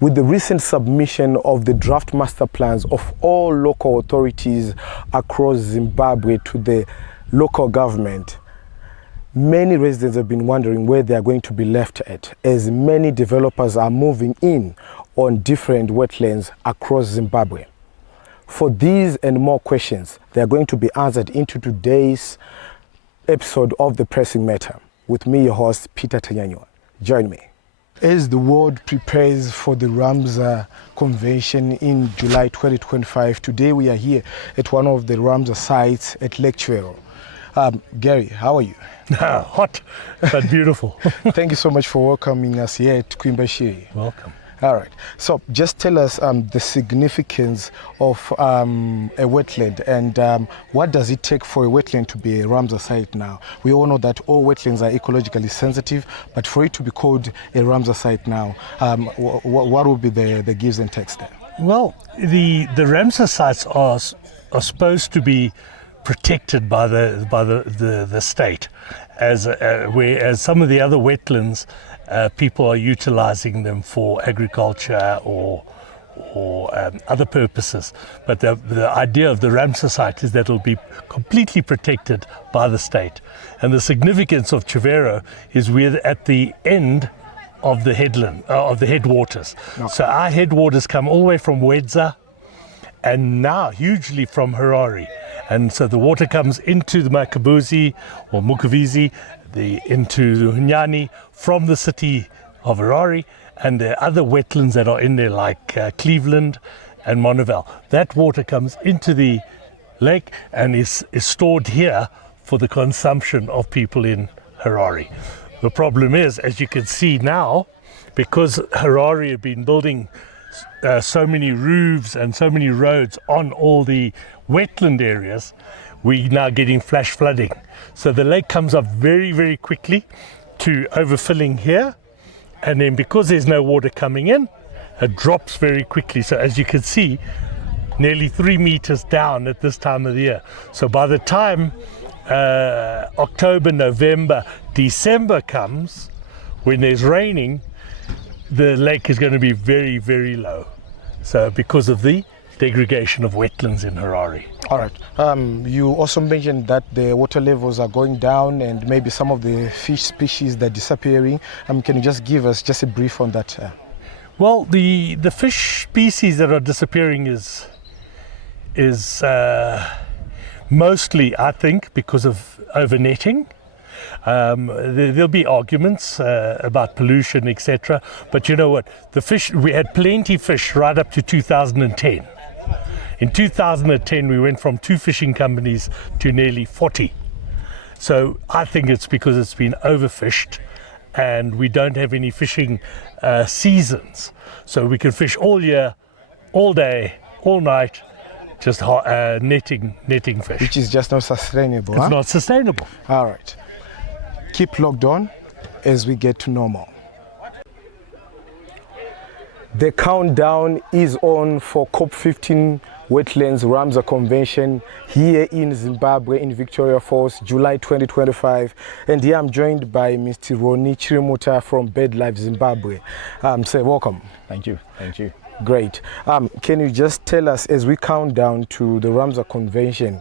With the recent submission of the draft master plans of all local authorities across Zimbabwe to the local government, many residents have been wondering where they are going to be left at, as many developers are moving in on different wetlands across Zimbabwe. For these and more questions, they are going to be answered into today's episode of The Pressing Matter. With me, your host, Peter Tanyanyiwa. Join me. As the world prepares for the Ramsar Convention in July 2025, today we are here at one of the Ramsar sites at Lake Chwero. Gary, how are you? Hot, but beautiful. Thank you so much for welcoming us here at Quimbashiri. Welcome. All right. So just tell us the significance of a wetland and what does it take for a wetland to be a Ramsar site now? We all know that all wetlands are ecologically sensitive, but for it to be called a Ramsar site now, what will be the gives and takes there? Well, the Ramsar sites are supposed to be protected by the state, whereas some of the other wetlands, people are utilizing them for agriculture or other purposes. But the idea of the Ramsar site is that it'll be completely protected by the state. And the significance of Chwero is we're at the end of the headland, of the headwaters. No. So our headwaters come all the way from Wedza and now hugely from Harare. And so the water comes into the Makabuzi or Mukavizi, into the Hunyani from the city of Harare, and there are other wetlands that are in there like Cleveland and Monteval. That water comes into the lake and is stored here for the consumption of people in Harare. The problem is, as you can see now, because Harare have been building so many roofs and so many roads on all the wetland areas, we're now getting flash flooding. So the lake comes up very, very quickly to overfilling here, and then because there's no water coming in, it drops very quickly. So as you can see, nearly 3 meters down at this time of the year. So by the time October, November, December comes, when there's raining, the lake is going to be very, very low. So because of the degradation of wetlands in Harare. All right. You also mentioned that the water levels are going down and maybe some of the fish species that are disappearing. Can you just give us just a brief on that? Well, the fish species that are disappearing is mostly, I think, because of overnetting. There'll be arguments about pollution, etc. But you know what? The fish, we had plenty fish right up to 2010. In 2010, we went from 2 fishing companies to nearly 40. So I think it's because it's been overfished and we don't have any fishing seasons. So we can fish all year, all day, all night, just netting fish. Which is just not sustainable. It's not sustainable. All right. Keep logged on as we get to normal. The countdown is on for COP15 Wetlands Ramsar Convention here in Zimbabwe in Victoria Falls, July 2025. And here I'm joined by Mr. Ronnie Chirimuta from Birdlife Zimbabwe. Say welcome. Thank you. Thank you. Great. Can you just tell us, as we count down to the Ramsar Convention,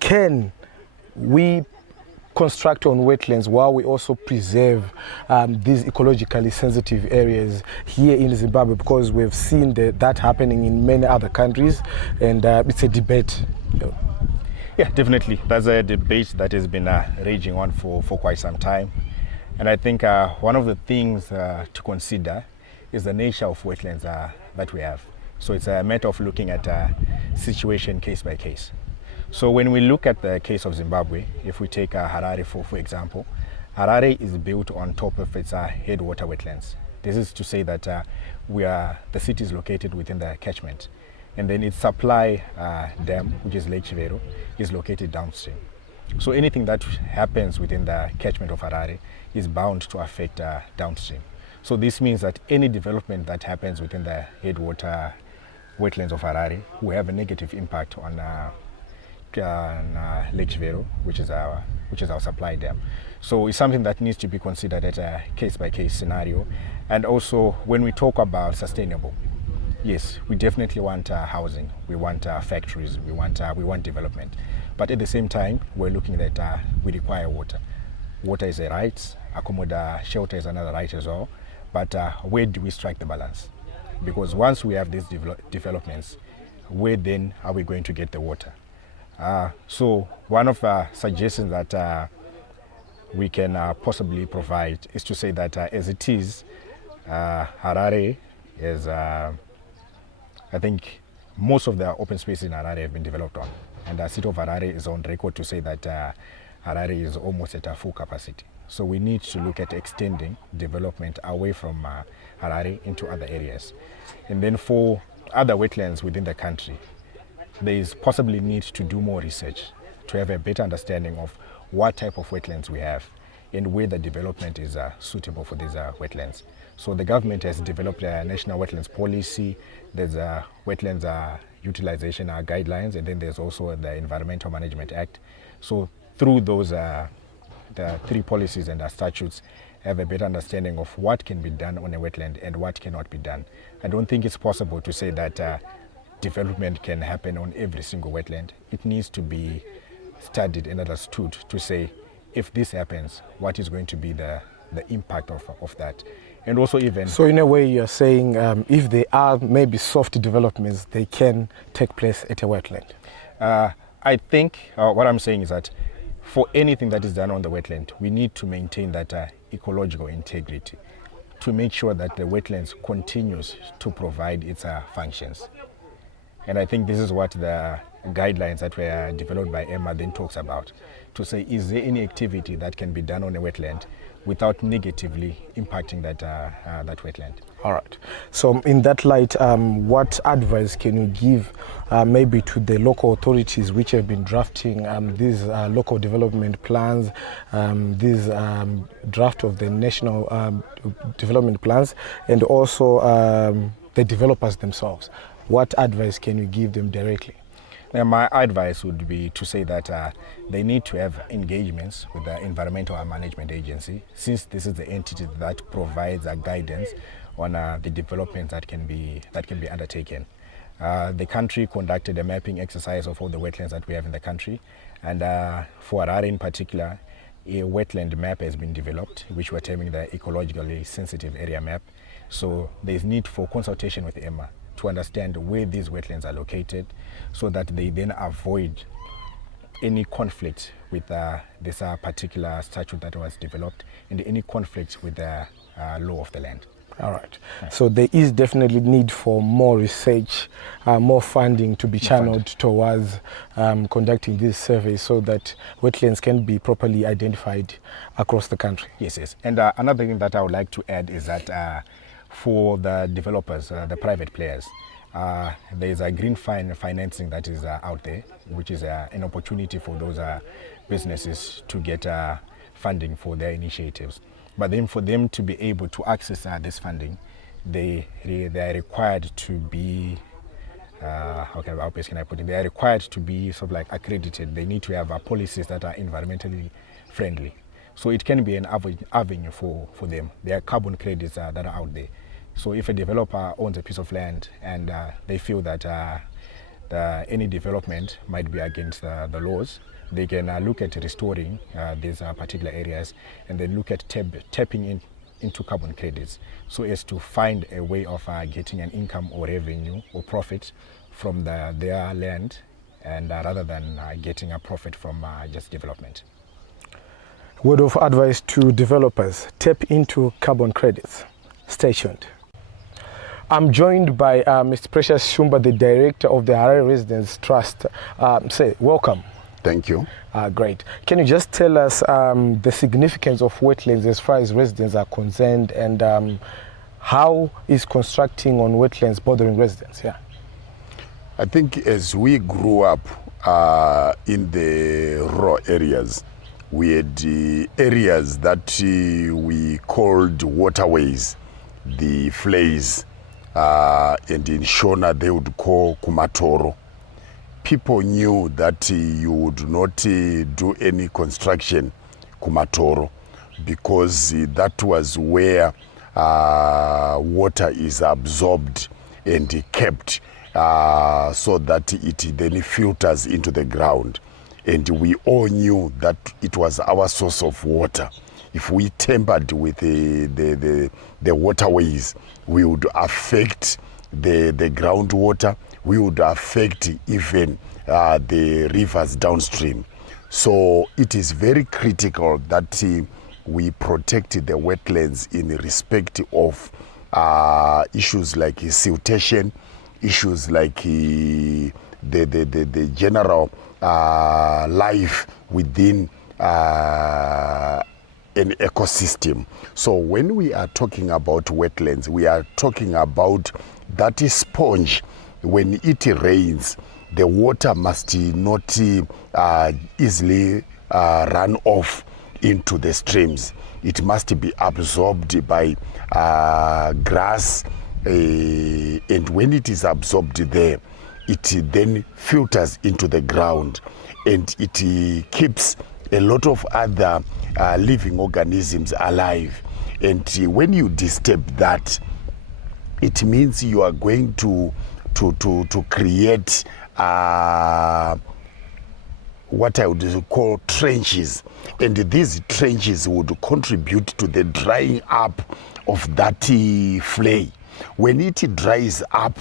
can we construct on wetlands while we also preserve these ecologically sensitive areas here in Zimbabwe, because we've seen that happening in many other countries, and it's a debate. Yeah, definitely. That's a debate that has been raging on for quite some time. And I think one of the things to consider is the nature of wetlands that we have. So it's a matter of looking at a situation case by case. So when we look at the case of Zimbabwe, if we take Harare for example, Harare is built on top of its headwater wetlands. This is to say that the city is located within the catchment, and then its supply dam, which is Lake Chwero, is located downstream. So anything that happens within the catchment of Harare is bound to affect downstream. So this means that any development that happens within the headwater wetlands of Harare will have a negative impact on Lake Chivero, which is our supply dam. So it's something that needs to be considered at a case-by-case scenario. And also, when we talk about sustainable, yes, we definitely want housing, we want factories, we want development. But at the same time, we're looking at we require water. Water is a right, shelter is another right as well. But where do we strike the balance? Because once we have these developments, where then are we going to get the water? So one of the suggestions that we can possibly provide is to say that as it is, Harare is, I think most of the open spaces in Harare have been developed on. And the city of Harare is on record to say that Harare is almost at a full capacity. So we need to look at extending development away from Harare into other areas. And then for other wetlands within the country, there is possibly need to do more research to have a better understanding of what type of wetlands we have and where the development is suitable for these wetlands. So the government has developed a national wetlands policy. There's a wetlands utilization guidelines, and then there's also the Environmental Management Act. So through those the three policies and the statutes, have a better understanding of what can be done on a wetland and what cannot be done. I don't think it's possible to say that development can happen on every single wetland. It needs to be studied and understood to say, if this happens, what is going to be the impact of that. And also even... So in a way you're saying if there are maybe soft developments, they can take place at a wetland? I think what I'm saying is that for anything that is done on the wetland, we need to maintain that ecological integrity to make sure that the wetlands continues to provide its functions. And I think this is what the guidelines that were developed by Emma then talks about, to say, is there any activity that can be done on a wetland without negatively impacting that wetland? All right. So in that light, what advice can you give maybe to the local authorities which have been drafting these local development plans, these draft of the national development plans, and also the developers themselves? What advice can you give them directly? Now, my advice would be to say that they need to have engagements with the Environmental Management Agency, since this is the entity that provides guidance on the developments that can be undertaken. The country conducted a mapping exercise of all the wetlands that we have in the country, and for Harare in particular, a wetland map has been developed, which we're terming the ecologically sensitive area map. So there's need for consultation with EMA to understand where these wetlands are located, so that they then avoid any conflict with this particular statute that was developed and any conflict with the law of the land. All right. So there is definitely need for more research, more funding to be channeled towards conducting these surveys so that wetlands can be properly identified across the country. Yes, yes. And another thing that I would like to add is that for the developers, the private players, there is a green financing that is out there, which is an opportunity for those businesses to get funding for their initiatives. But then for them to be able to access this funding, they are required to be, how best can I put it? They are required to be sort of like accredited. They need to have policies that are environmentally friendly. So it can be an avenue for them. There are carbon credits that are out there. So if a developer owns a piece of land and they feel that any development might be against the laws, they can look at restoring these particular areas and then look at tapping into carbon credits so as to find a way of getting an income or revenue or profit from their land, and rather than getting a profit from just development. Word of advice to developers: tap into carbon credits. Stay tuned. I'm joined by Mr. Precious Shumba, the director of the Harare Wetlands Trust. Welcome. Thank you. Great. Can you just tell us the significance of wetlands as far as residents are concerned, and how is constructing on wetlands bothering residents? Yeah. I think as we grew up in the rural areas, we had areas that we called waterways, the flays, and in Shona they would call Kumatoro. people knew that you would not do any construction kumatoro, because that was where water is absorbed and kept so that it then filters into the ground. And we all knew that it was our source of water. If we tampered with the waterways, we would affect the groundwater, we would affect even the rivers downstream. So it is very critical that we protect the wetlands in respect of issues like siltation, issues like the general life within an ecosystem. So when we are talking about wetlands, we are talking about that sponge. When it rains, the water must not easily run off into the streams. It must be absorbed by grass, and when it is absorbed there, it then filters into the ground, and it keeps a lot of other living organisms alive. And when you disturb that, it means you are going to create what I would call trenches, and these trenches would contribute to the drying up of that flay. When it dries up,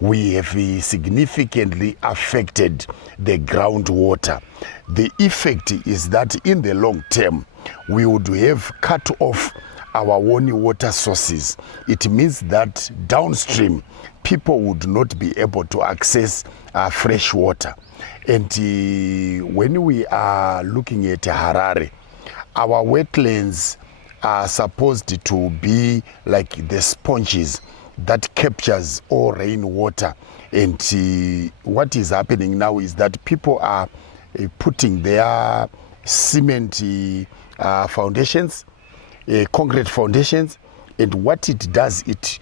we have significantly affected the groundwater. The effect is that in the long term, we would have cut off our own water sources. It means that downstream, people would not be able to access fresh water. And when we are looking at Harare, our wetlands are supposed to be like the sponges that captures all rainwater. And what is happening now is that people are putting their cement foundations, concrete foundations, and what it does, it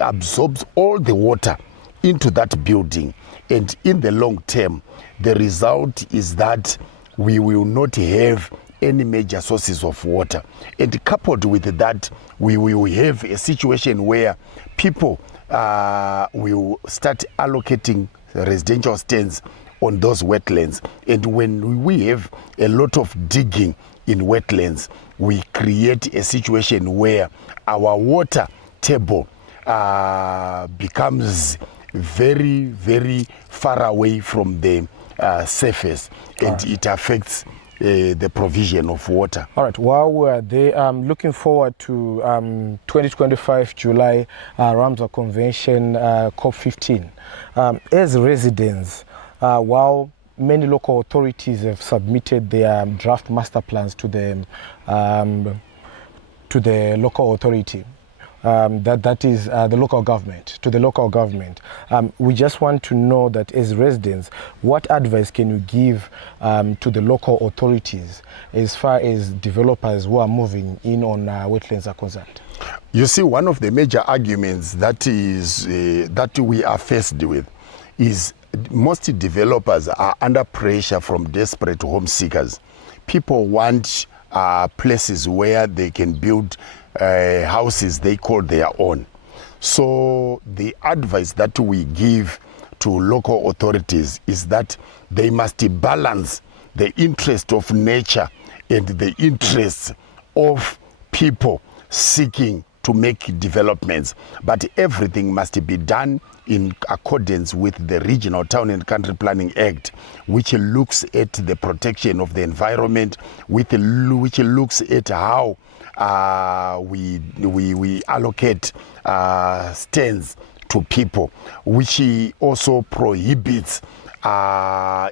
absorbs all the water into that building. And in the long term, the result is that we will not have any major sources of water. And coupled with that, we will have a situation where people will start allocating residential stands on those wetlands. And when we have a lot of digging in wetlands, we create a situation where our water table becomes very, very far away from the surface, and it affects the provision of water. All right, while we're there, I'm looking forward to 2025 July Ramsar Convention, COP15. As residents, while many local authorities have submitted their draft master plans to the local authority, that is the local government, to the local government. We just want to know that as residents, what advice can you give to the local authorities as far as developers who are moving in on wetlands are concerned? You see, one of the major arguments that is that we are faced with is most developers are under pressure from desperate home seekers. People want places where they can build houses they call their own. So the advice that we give to local authorities is that they must balance the interest of nature and the interests of people seeking to make developments. But everything must be done in accordance with the Regional Town and Country Planning Act, which looks at the protection of the environment, which looks at how we allocate stands to people, which also prohibits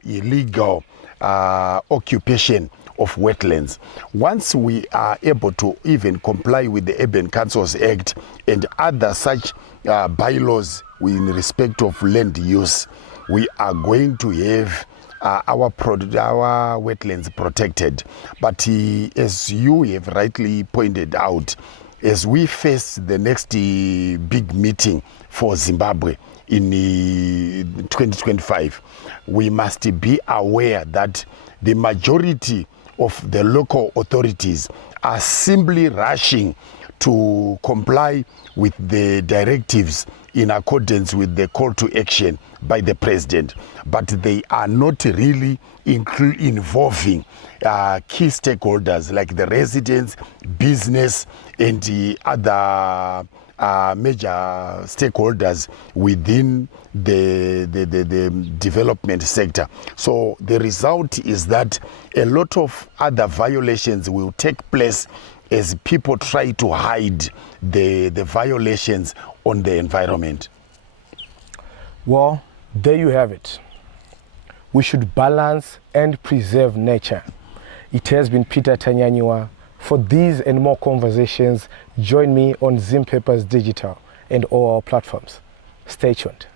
illegal occupation of wetlands. Once we are able to even comply with the Urban Councils Act and other such bylaws in respect of land use, we are going to have our wetlands protected. But as you have rightly pointed out, as we face the next big meeting for Zimbabwe in 2025, we must be aware that the majority of the local authorities are simply rushing to comply with the directives in accordance with the call to action by the president, but they are not really involving key stakeholders like the residents, business, and the other major stakeholders within the development sector. So the result is that a lot of other violations will take place as people try to hide the violations on the environment. Well, there you have it. We should balance and preserve nature. It has been Peter Tanyanyiwa. For these and more conversations, join me on Zim Papers Digital and all our platforms. Stay tuned.